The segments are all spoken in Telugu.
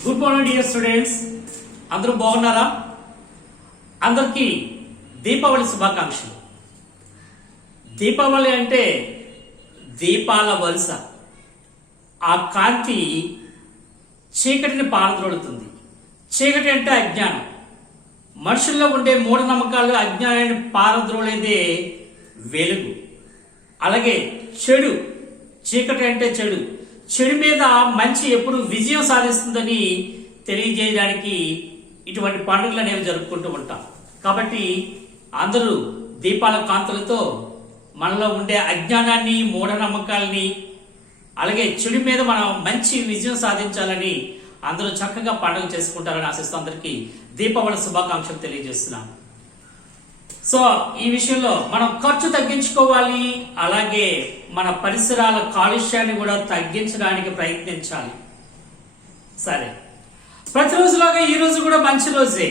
గుడ్ మార్నింగ్ డియర్ స్టూడెంట్స్, అందరూ బాగున్నారా? అందరికీ దీపావళి శుభాకాంక్షలు. దీపావళి అంటే దీపాల వరుస. ఆ కాంతి చీకటిని పారద్రోలుతుంది. చీకటి అంటే అజ్ఞానం. మనుషుల్లో ఉండే మూఢనమ్మకాలు అజ్ఞానాన్ని పారద్రోలేదే వెలుగు. అలాగే చెడు, చీకటి అంటే చెడు, చెడు మీద మంచి ఎప్పుడు విజయం సాధిస్తుందని తెలియజేయడానికి ఇటువంటి పండుగలు అనేవి జరుపుకుంటూ ఉంటాం. కాబట్టి అందరూ దీపాల కాంతులతో మనలో ఉండే అజ్ఞానాన్ని, మూఢనమ్మకాలని, అలాగే చెడు మీద మనం మంచి విజయం సాధించాలని అందరూ చక్కగా పండుగ చేసుకుంటారని ఆశిస్తూ అందరికీ దీపావళి శుభాకాంక్షలు తెలియజేస్తున్నాను. సో ఈ విషయంలో మనం ఖర్చు తగ్గించుకోవాలి, అలాగే మన పరిసరాల కాలుష్యాన్ని కూడా తగ్గించడానికి ప్రయత్నించాలి. సరే, ప్రతిరోజులాగా ఈ రోజు కూడా మంచి రోజే.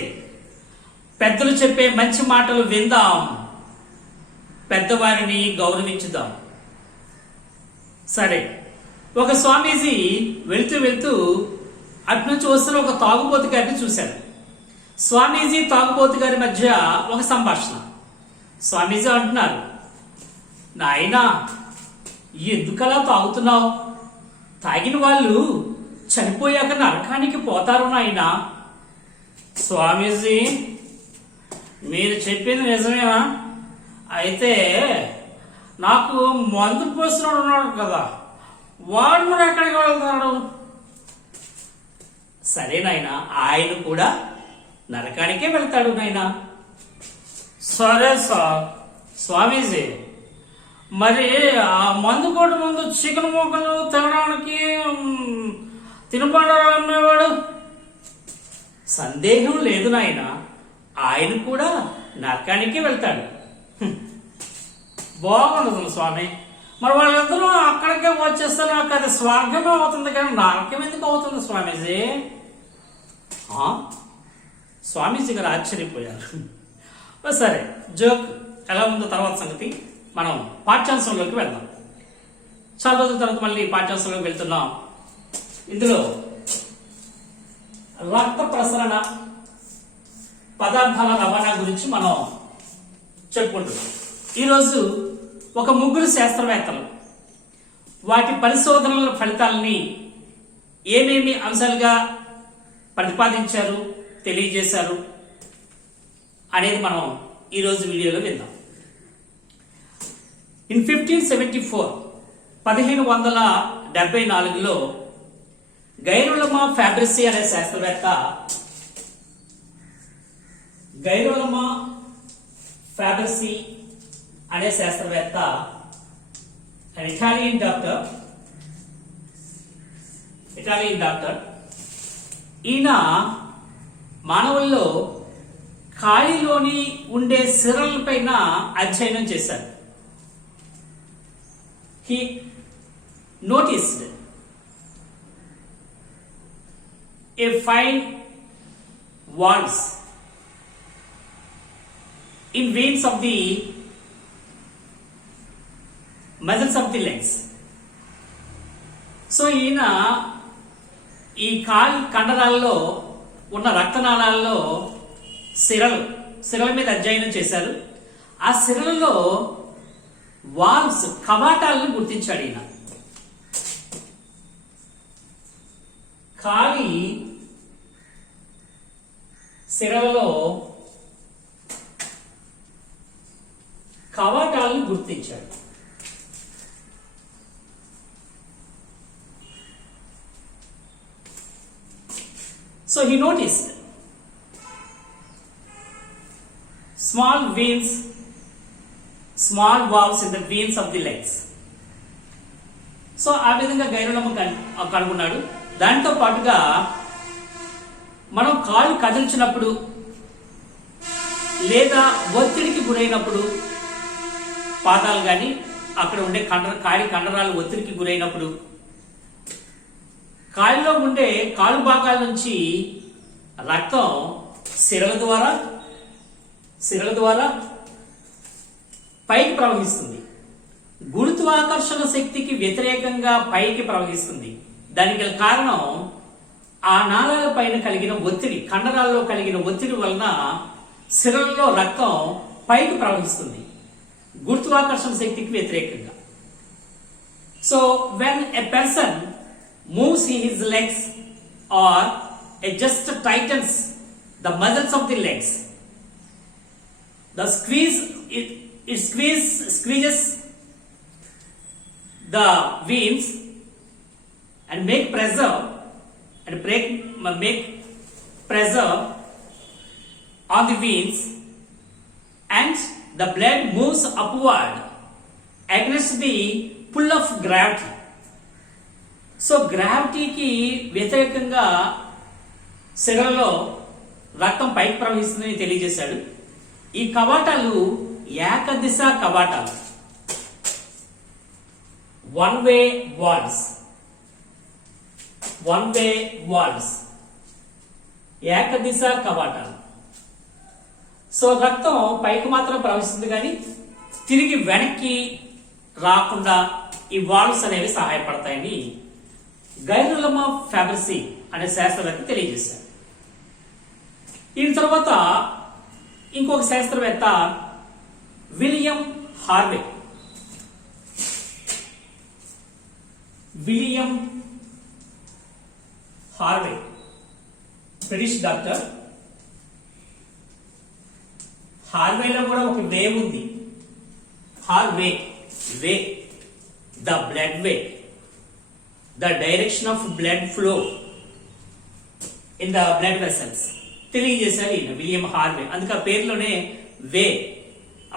పెద్దలు చెప్పే మంచి మాటలు విందాం, పెద్దవారిని గౌరవించుదాం. సరే, ఒక స్వామీజీ వెళ్తూ వెళ్తూ అటు నుంచి వస్తున్న ఒక తాగుబోతు గారిని చూశారు. స్వామీజీ తాగుబోతు గారి మధ్య ఒక సంభాషణ. స్వామీజీ అంటున్నారు, నాయనా ఎందుకలా తాగుతున్నావు? తాగిన వాళ్ళు చనిపోయాక నరకానికి పోతారు నాయనా. స్వామీజీ, మీరు చెప్పింది నిజమేనా? అయితే నాకు మందు పోసినాడు ఉన్నాడు కదా, వాడు మరి ఎక్కడికి వెళ్తాడు? సరే నాయనా, ఆయన కూడా నరకానికే వెళ్తాడు నాయనా. సరే స్వామీజీ, మరి ఆ మందు కోటి ముందు చికెన్ ముక్కలు తినడానికి తినుబండారు అమ్మేవాడు? సందేహం లేదు నాయన, ఆయన కూడా నరకానికే వెళ్తాడు. బాగుండదు స్వామి, మరి వాళ్ళందరూ అక్కడికే వచ్చేస్తే నాకు అది స్వర్గమే అవుతుంది కానీ నరకం ఎందుకు అవుతుంది స్వామీజీ? స్వామీజీ గారు ఆశ్చర్యపోయారు. సరే, జోక్ ఎలా ఉందో తర్వాత సంగతి. మనం పాఠ్యాంశంలోకి వెళ్దాం. చాలా రోజుల తర్వాత మళ్ళీ పాఠ్యాంశంలోకి వెళ్తున్నాం. ఇందులో రక్త ప్రసరణ, పదార్థాల రవాణా గురించి మనం చెప్పుకుంటున్నాం. ఈరోజు ఒక ముగ్గురు శాస్త్రవేత్తలు వాటి పరిశోధనల ఫలితాలని ఏమేమి అంశాలుగా ప్రతిపాదించారు, తెలియజేశారు అనేది మనం ఈరోజు వీడియోలో విందాం. ఇన్ 1574 1574లో గైరోలమా ఫ్యాబ్రిసి అనే శాస్త్రవేత్త, గైరోలమా ఫ్యాబ్రిసి అనే శాస్త్రవేత్త, ఇటాలియన్ డాక్టర్, ఈయన మానవుల్లో కాళీలోని ఉండే సిరల పైన అధ్యయనం చేశారు. He noticed a fine valves in veins of the muscles of the legs. So ఈయన ఈ కాలి కండరాల్లో ఉన్న రక్తనాళాల్లో సిరల మీద అధ్యయనం చేశారు. ఆ సిరలలో వాల్వ్స్, కవాటాలను గుర్తించాడు ఈయన. కాలి సిరలలో కవాటాలను గుర్తించాడు. So he noticed small valves in the veins of the legs. So ఆ విధంగా గైరోలమ్మ కనుగొన్నాడు. దాంతో పాటుగా మనం కాళ్ళు కదిలించినప్పుడు లేదా ఒత్తిడికి గురైనప్పుడు, పాదాలు కానీ అక్కడ ఉండే కాలి కండరాలు ఒత్తిడికి గురైనప్పుడు కాలిలో ఉండే కాలు భాగాల నుంచి రక్తం సిరల ద్వారా పైకి ప్రవహిస్తుంది. గురుత్వాకర్షణ శక్తికి వ్యతిరేకంగా పైకి ప్రవహిస్తుంది. దానికి కారణం ఆ నాళాల పైన కలిగిన ఒత్తిడి, కండరాల్లో కలిగిన ఒత్తిడి వలన సిరలలో రక్తం పైకి ప్రవహిస్తుంది గురుత్వాకర్షణ శక్తికి వ్యతిరేకంగా. So when a person moves his legs are just tightens the muscles of the legs, the squeezes the veins and make pressure on the veins, and the blood moves upward against the pull of gravity. So గ్రావిటీకి వ్యతిరేకంగా సిరలలో రక్తం పైకి ప్రవహిస్తుందని తెలియజేశాడు. ఈ కవాటాలు ఏకదిశ కవాటాలు, వన్ వే వాల్వ్స్, ఏకదిశ కవాటాలు. సో రక్తం పైకి మాత్రం ప్రవహిస్తుంది కానీ తిరిగి వెనక్కి రాకుండా ఈ వాల్వ్స్ అనేవి సహాయపడతాయని గైరోలమా ఫ్యాబ్రిసి అనే శాస్త్రవేత్త తెలియజేశారు. దీని తర్వాత ఇంకొక శాస్త్రవేత్త విలియం హార్వే, బ్రిటిష్ డాక్టర్. హార్వేలో కూడా ఒక వే ఉంది. Way the blood way, the direction of blood flow in the blood vessels తెలియజేశారు ఈయన విలియం హార్వే. అందుకే ఆ పేరులోనే way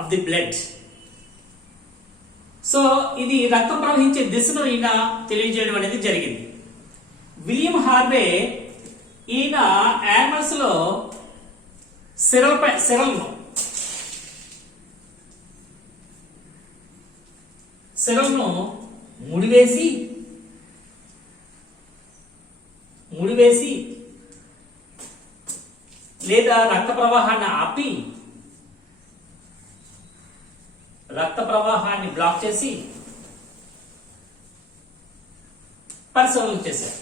of the blood. So ఇది రక్తం ప్రవహించే దిశను ఈయన తెలియజేయడం అనేది జరిగింది. విలియం హార్వే ఈయన యానిమల్స్ లో సిరలను ముడివేసి లేదా రక్త ప్రవాహాన్ని ఆపి, రక్త ప్రవాహాన్ని బ్లాక్ చేసి పరిశోధనలు చేశారు.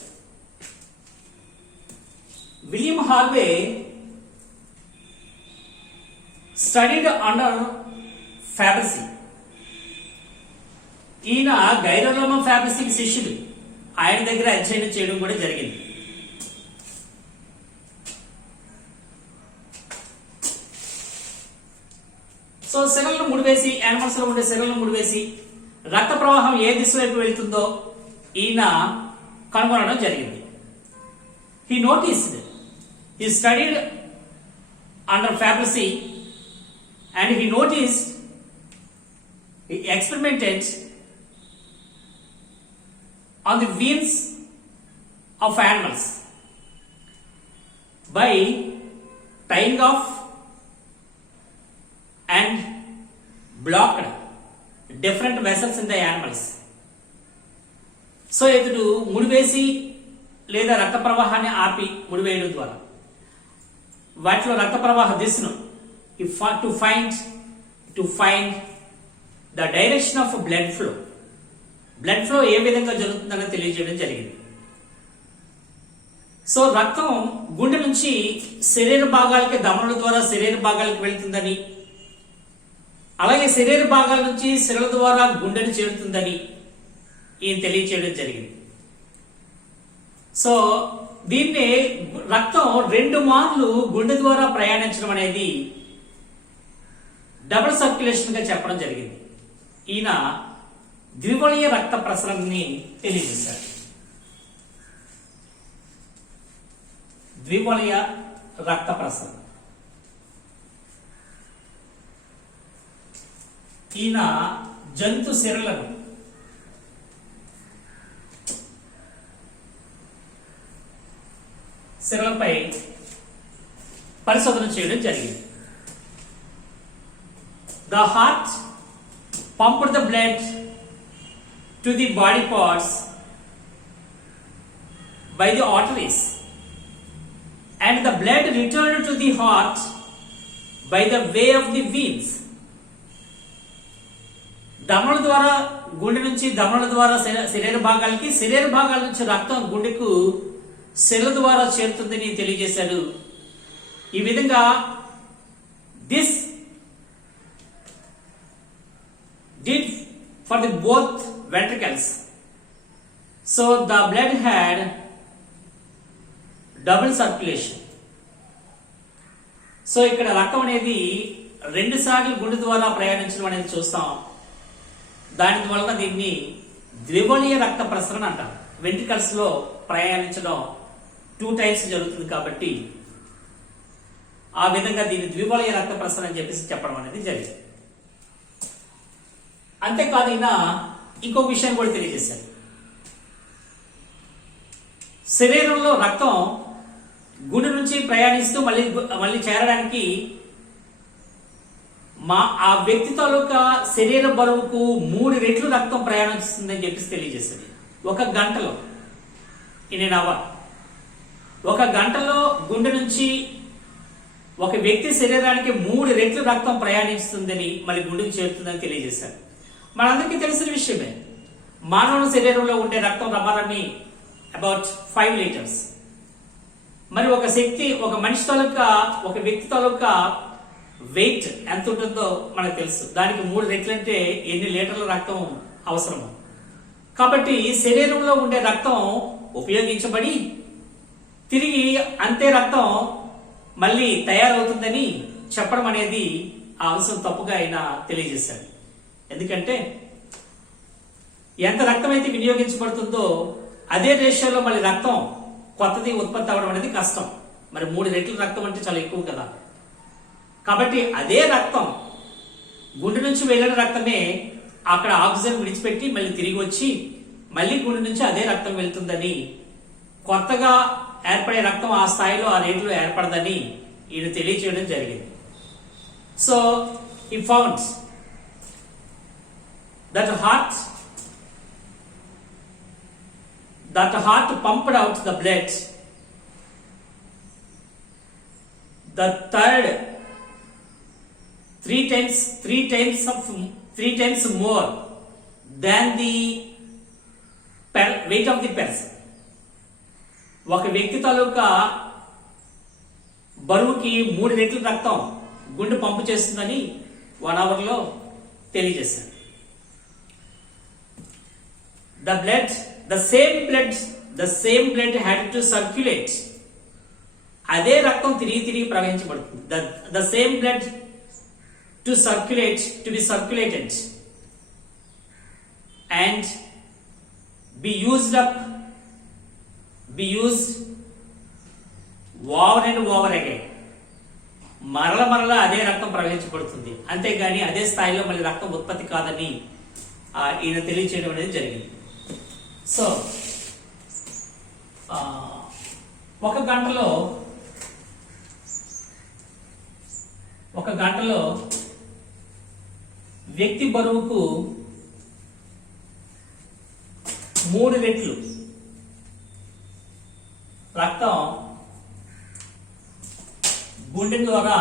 William Harvey studied under Fabrici. ఈయన గైరోలమా ఫ్యాబ్రిసికి శిష్యుడు. ఆయన దగ్గర అధ్యయనం చేయడం కూడా జరిగింది. సో సిరలను ముడివేసి, యానిమల్స్ లో ఉండే సిరలను ముడివేసి రక్త ప్రవాహం ఏ దిశ వైపు వెళ్తుందో ఈయన కనుగొనడం జరిగింది. He studied under Fabrici, and he experimented on the veins of animals by tying off and blocked different vessels in the animals. So ఇతడు ముడివేసి లేదా రక్త ప్రవాహాన్ని ఆపి ముడివేయడం ద్వారా వాటిలో రక్త ప్రవాహ దిశను to find the direction of blood flow ఏ విధంగా జరుగుతుందని తెలియజేయడం జరిగింది. సో రక్తం గుండె నుంచి శరీర భాగాలకి ధమనుల ద్వారా శరీర భాగాలకు వెళ్తుందని, అలాగే శరీర భాగాల నుంచి సిరల ద్వారా గుండెను చేరుతుందని ఈయన తెలియచేయడం జరిగింది. సో దీన్ని రక్తం 2 మార్లు గుండె ద్వారా ప్రయాణించడం అనేది డబుల్ సర్క్యులేషన్ గా చెప్పడం జరిగింది. ఈయన ద్వివళీయ రక్త ప్రసరణని తెలియజేశారు. ద్వివళీయ రక్త ప్రసరణ. ఈయన జంతు సిరలపై పరిశోధన చేయడం జరిగింది. The heart pumped the blood to the body parts by the arteries, and the blood returned to the heart by the way of the veins. ధమనుల ద్వారా గుండె నుంచి, ధమనుల ద్వారా శరీర భాగాలకి, శరీర భాగాల నుంచి రక్తం గుండెకు సెల్ ద్వారా చేరుతుందని తెలియజేశాడు. ఈ విధంగా this did for the both ventricles. So the blood had double circulation. So ఇక్కడ రక్తం అనేది 2 సార్లు గుండె ద్వారా ప్రయాణించడం అనేది చూస్తాం. దాని వలన దీన్ని ద్విబలీయ రక్త ప్రసరణ అంటారు. వెంట్రికల్స్ లో ప్రయాణించడం 2 టైమ్స్ జరుగుతుంది కాబట్టి ఆ విధంగా దీన్ని ద్విబలీయ రక్త ప్రసరణ అని చెప్పేసి చెప్పడం అనేది జరిగింది. అంతేకాదు ఈయన ఇంకొక విషయాన్ని కూడా తెలియజేశారు. శరీరంలో రక్తం గుండె నుంచి ప్రయాణిస్తూ మళ్ళీ చేరడానికి ఆ వ్యక్తి తాలూకా శరీర బరువుకు 3 రెట్లు రక్తం ప్రయాణిస్తుందని చెప్పేసి తెలియజేశారు. 1 గంటలో ఇన్ ఎన్ అవర్ 1 గంటలో గుండె నుంచి ఒక వ్యక్తి శరీరానికి 3 రెట్లు రక్తం ప్రయాణిస్తుందని మళ్ళీ గుండెకు చేరుతుందని తెలియజేశారు. మనందరికీ తెలిసిన విషయమే. మానవుని శరీరంలో ఉండే రక్తం రమారమి అబౌట్ 5 లీటర్స్. మరి ఒక మనిషి తాలూకా ఒక వ్యక్తి తాలూకా వెయిట్ ఎంత ఉంటుందో మనకు తెలుసు. దానికి 3 రెట్లు అంటే ఎన్ని లీటర్ల రక్తం అవసరము. కాబట్టి శరీరంలో ఉండే రక్తం ఉపయోగించబడి తిరిగి అంతే రక్తం మళ్ళీ తయారవుతుందని చెప్పడం అనేది ఆ అంశం తప్పుగా ఆయన తెలియజేశాడు. ఎందుకంటే ఎంత రక్తం అయితే వినియోగించబడుతుందో అదే రేషియోలో మళ్ళీ రక్తం కొత్తది ఉత్పత్తి అవ్వడం అనేది కష్టం. మరి 3 రెట్ల రక్తం అంటే చాలా ఎక్కువ కదా. కాబట్టి అదే రక్తం గుండె నుంచి వెళ్ళిన రక్తమే అక్కడ ఆక్సిజన్ విడిచిపెట్టి మళ్ళీ తిరిగి వచ్చి మళ్ళీ గుండె నుంచి అదే రక్తం వెళ్తుందని, కొత్తగా ఏర్పడే రక్తం ఆ స్థాయిలో ఆ రేట్లో ఏర్పడదని ఈయన తెలియచేయడం జరిగింది. So he found that heart pumped out the blood. The third three times more than the weight of the person. ఒక వ్యక్తి తాలూకా బరువుకి 3 రెట్ల రక్తం గుండె పంపు చేస్తుందని 1 అవర్లో తెలియజేశారు. The same blood had to circulate. అదే రక్తం తిరిగి ప్రవహించబడుతుంది. The same blood to be circulated and be used over and over again. మరల అదే రక్తం ప్రవహించబడుతుంది. అంతేగాని అదే స్థాయిలో మళ్ళీ రక్తం ఉత్పత్తి కాదని ఈయన తెలియచేయడం అనేది జరిగింది. సో 1 గంటలో వ్యక్తి బరువుకు 3 రెట్లు రక్తం గుండె ద్వారా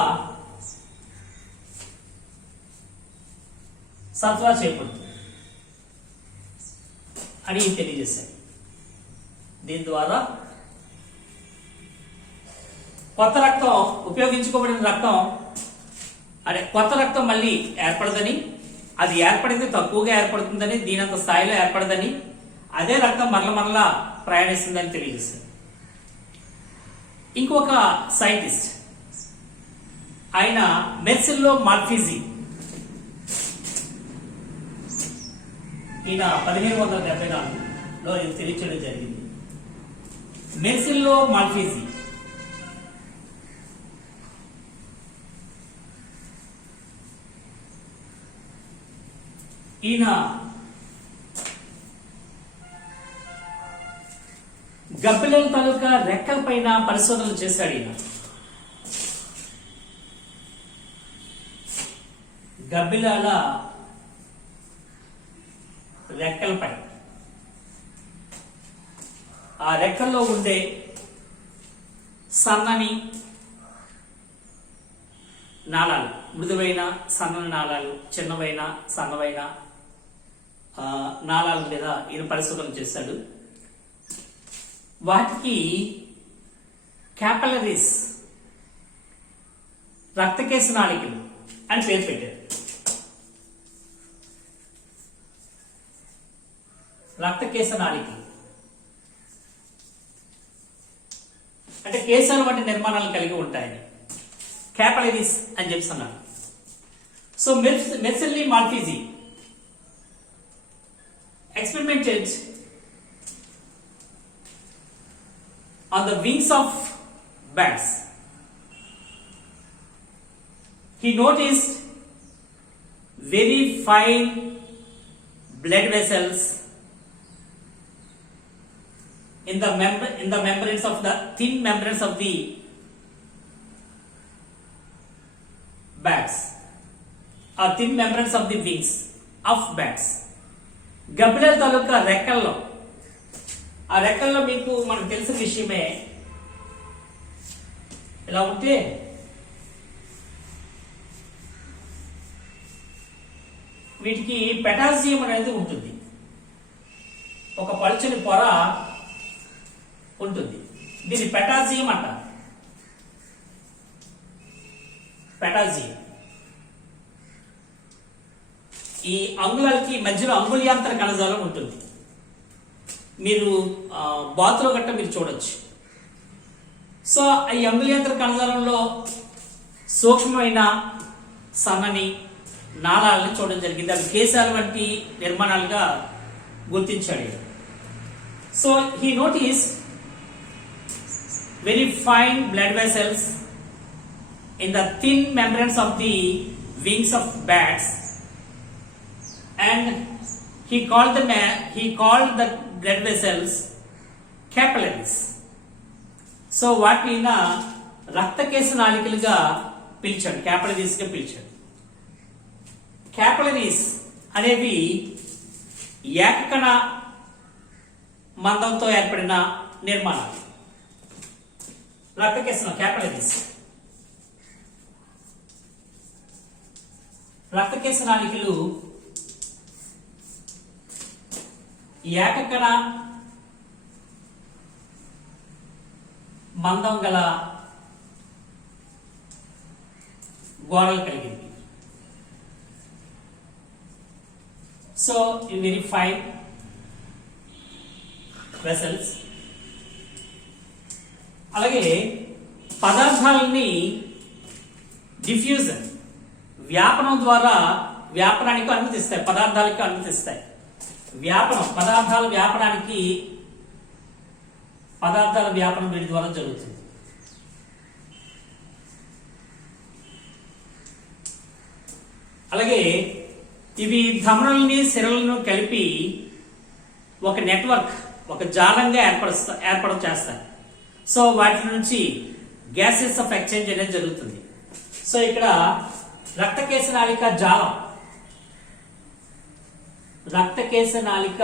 సరఫరా చేయబడుతుంది అని తెలియజేశారు. దీని ద్వారా కొత్త రక్తం ఉపయోగించుకోబడిన రక్తం కొత్త రక్తం మళ్ళీ ఏర్పడదని, అది ఏర్పడింది తక్కువగా ఏర్పడుతుందని, దీనంత స్థాయిలో ఏర్పడదని, అదే రక్తం మరలా ప్రయాణిస్తుందని తెలియజేశారు. ఇంకొక సైంటిస్ట్ ఆయన మెర్సిల్లో మార్ఫిజీ, ఈయన 1774లో ఇది తెలియచేయడం జరిగింది. మెర్సిల్లో మార్ఫిజీ ఈయన గబ్బిలాల తాలూకా రెక్కల పైన పరిశోధనలు చేశాడు. ఈయన గబ్బిలాల రెక్కలపై ఆ రెక్కల్లో ఉండే సన్నని నాళాలు, మృదువైన సన్నని నాళాలు, చిన్నవైన సన్నవైన నాళాల మీద ఈయన పరిశోధన చేశాడు. వాటికి క్యాపిలరీస్ రక్తకేశ నాళికలు అని పేరు పెట్టారు. రక్తకేశ నాళికలు అంటే కేశాలు వంటి నిర్మాణాలు కలిగి ఉంటాయని క్యాపిలరీస్ అని చెప్తున్నారు. So Marcello Malpighi experimented on the wings of bats. He noticed very fine blood vessels in the membranes of the thin membranes of the bats, or thin membranes of the wings of bats. గబ్బిలాల తాలూకా రెక్కల్లో, ఆ రెక్కల్లో మీకు మనకు తెలిసిన విషయమే, ఇలా ఉంటే వీటికి పెటాజియం అనేది ఉంటుంది, ఒక పలుచని పొర ఉంటుంది. దీన్ని పెటాజియం అంటారు. పెటాజియం ఈ అంగుళాలకి మధ్యలో అంగుళ్యాంతర కణజాలం ఉంటుంది. మీరు బాతులో గట్ట మీరు చూడొచ్చు. సో ఈ అంగుళ్యాంతర కణజాలంలో సూక్ష్మమైన సన్నని నాళాలను చూడడం జరిగింది. అవి కేశాల వంటి నిర్మాణాలుగా గుర్తించాడు. So he notice very fine blood vessels in the thin membranes of the wings of bats. And he called the blood vessels capillaries. So వాటిని రక్తకేశ నాళికలుగా పిలిచాడు, క్యాపిలరీస్ గా పిలిచాడు. క్యాపిలరీస్ అనేవి ఏకకణ మందంతో ఏర్పడిన నిర్మాణాలు. రక్తకేశం క్యాపిలరీస్, రక్తకేశ నాళికలు ఏకకణ మందం గల గోడలు కలిగింది. So in very fine vessels. అలాగే పదార్థాలని డిఫ్యూజన్, వ్యాపనం ద్వారా వ్యాపనానికి అనుమతిస్తాయి, పదార్థాలకు అనుమతిస్తాయి. వ్యాపనం, పదార్థాల వ్యాపనం వీటి ద్వారా జరుగుతుంది. అలాగే ఇవి ధమనుల్ని సిరలను కలిపి ఒక నెట్వర్క్, ఒక జాలంగా ఏర్పడ చేస్తాయి. సో వాటి నుంచి గ్యాసెస్ ఆఫ్ ఎక్స్చేంజ్ అనేది జరుగుతుంది. సో ఇక్కడ రక్తకేశ నాళిక జాలం, రక్తకేశ నాళిక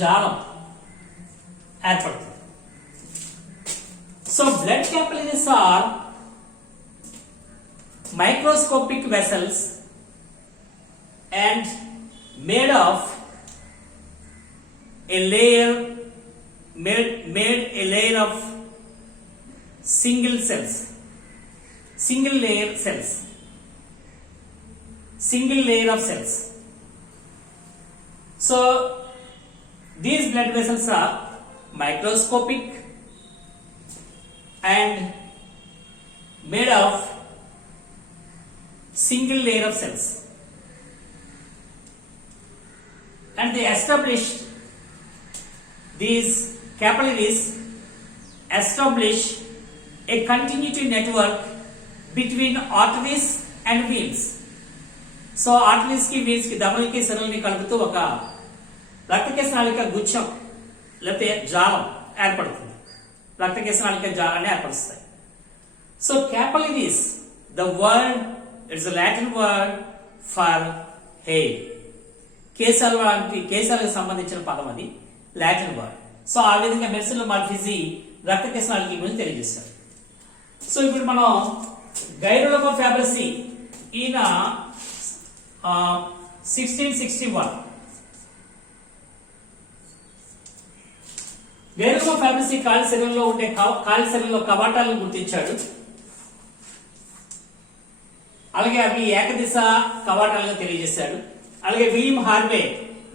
జాలం ఏర్పడుతుంది. So blood capillaries are microscopic vessels and made of a layer of single layer of cells. So these blood vessels are microscopic and made of single layer of cells, and these capillaries establish a continuity network between arteries and veins. So arteries కి, వీన్స్ కి, ధమనులకి, సిరల్ని కలుపుతూ ఒక రక్తకేశ నాళిక గుచ్ఛం లేకపోతే జాలం ఏర్పడుతుంది. రక్తకేశ నాళిక జాలాన్ని ఏర్పరుస్తాయి. So capillaries, the word, it's a Latin word for hair. కేశాలకు సంబంధించిన పదం అది, లాటిన్ వర్డ్. సో ఆ విధంగా మెర్సిల్లీ మార్ఫిజీ రక్తకేశ నాళిక గురించి తెలియజేశారు. సో ఇప్పుడు మనం గైరోలమా ఫ్యాబ్రసి ఈయన 1661 గైరమో ఫ్యాబిసి కాలి శరీరంలో ఉండే కాలి శరీరంలో కవాటాలను గుర్తించాడు. అలాగే అవి ఏకదిశ కవాటాలుగా తెలియజేశాడు. అలాగే విలియం హార్వే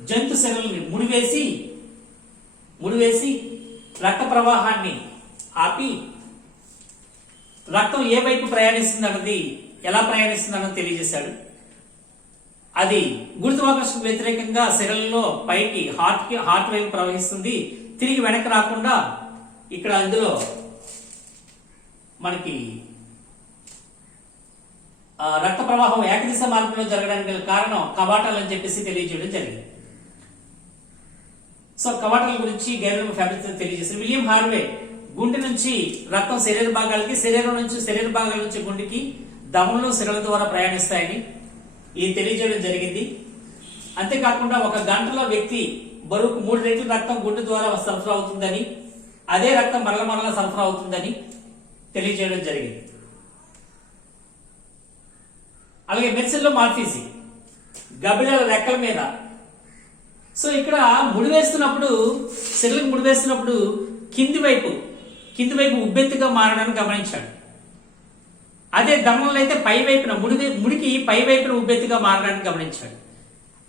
జంతు శరీరాన్ని ముడివేసి రక్త ప్రవాహాన్ని ఆపి రక్తం ఏ వైపు ప్రయాణిస్తుంది అన్నది ఎలా ప్రయాణిస్తుంది అన్నది తెలియజేశాడు. అది గురుత్వాకర్షణకు వ్యతిరేకంగా శరీరంలో పైకి హార్ట్ వైపు ప్రవహిస్తుంది, తిరిగి వెనక్కి రాకుండా ఇక్కడ అందులో మనకి రక్త ప్రవాహం ఏకదిశ మార్గంలో జరగడానికి గల కారణం కవాటాలు అని చెప్పేసి తెలియజేయడం జరిగింది. సో కవాటాల గురించి గైరమో ఫ్యాబిసి తెలియజేశారు. విలియం హార్వే గుండె నుంచి రక్తం శరీర భాగాలకి, శరీర భాగాల నుంచి గుండెకి, దమనంలో సిరల ద్వారా ప్రయాణిస్తాయని ఇది తెలియజేయడం జరిగింది. అంతేకాకుండా ఒక గంటలో వ్యక్తి బరువుకు 3 రెట్ల రక్తం గుండె ద్వారా సరఫరా అవుతుందని, అదే రక్తం మరల సరఫరా అవుతుందని తెలియజేయడం జరిగింది. అలాగే మెర్సిల్లో మార్ఫీజీ గబ్బిలాల రెక్కల మీద, సో ఇక్కడ శరీరం ముడివేస్తున్నప్పుడు కింది వైపు ఉబ్బెత్తుగా మారడానికి గమనించాడు. అదే దమనంలో అయితే పై వైపున ముడికి పై వైపున ఉబ్బెత్తుగా మారడానికి గమనించాడు.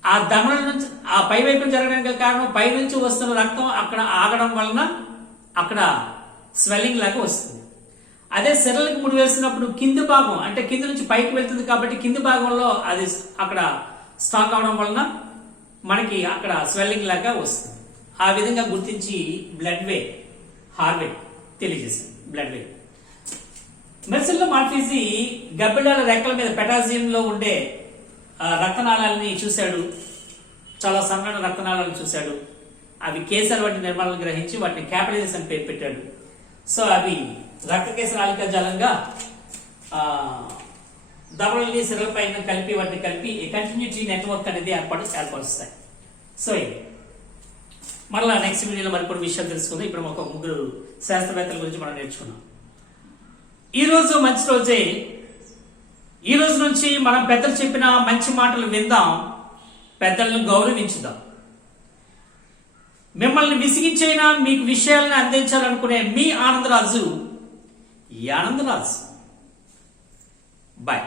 ఆ దమనం నుంచి ఆ పై వైపున జరగడానికి కారణం పై నుంచి వస్తున్న రక్తం అక్కడ ఆగడం వలన అక్కడ స్వెల్లింగ్ లాగా వస్తుంది. అదే శరీరాలకు ముడి వేస్తున్నప్పుడు కింది భాగం అంటే కింది నుంచి పైకి వెళ్తుంది కాబట్టి కింది భాగంలో అది అక్కడ స్టాక్ అవడం వలన మనకి అక్కడ స్వెల్లింగ్ లాగా వస్తుంది. ఆ విధంగా గుర్తించి హార్వే తెలియజేసింది. బ్లడ్ వే మెర్సిల్లో మార్ఫీజీ గబ్బిలాల రెక్కల మీద పెటాజియంలో ఉండే రక్తనాళాలని చూశాడు. చాలా సన్నని రక్తనాళాలను చూశాడు. అవి కేసర్ వంటి నిర్మాణాలను గ్రహించి వాటిని క్యాపిలరీస్ అని పేరు పెట్టాడు. సో అవి రక్తకేశ నాళికా జాలంగా దవడల్ని సిరల పైన వాటిని కలిపి కంటిన్యూటీ నెట్వర్క్ అనేది ఏర్పరుస్తాయి. సో ఇది మరలా నెక్స్ట్ వీడియోలో మరికొన్ని విషయాలు తెలుసుకుందాం. ఇప్పుడు ఒక 3 శాస్త్రవేత్తల గురించి మనం నేర్చుకున్నాం. ఈ రోజు మంచి రోజే. ఈ రోజు నుంచి మనం పెద్దలు చెప్పిన మంచి మాటలు విందాం, పెద్దలను గౌరవించుదాం. మిమ్మల్ని విసిగించైనా మీకు విషయాలను అందించాలనుకునే మీ ఆనందరాజు. బాయ్.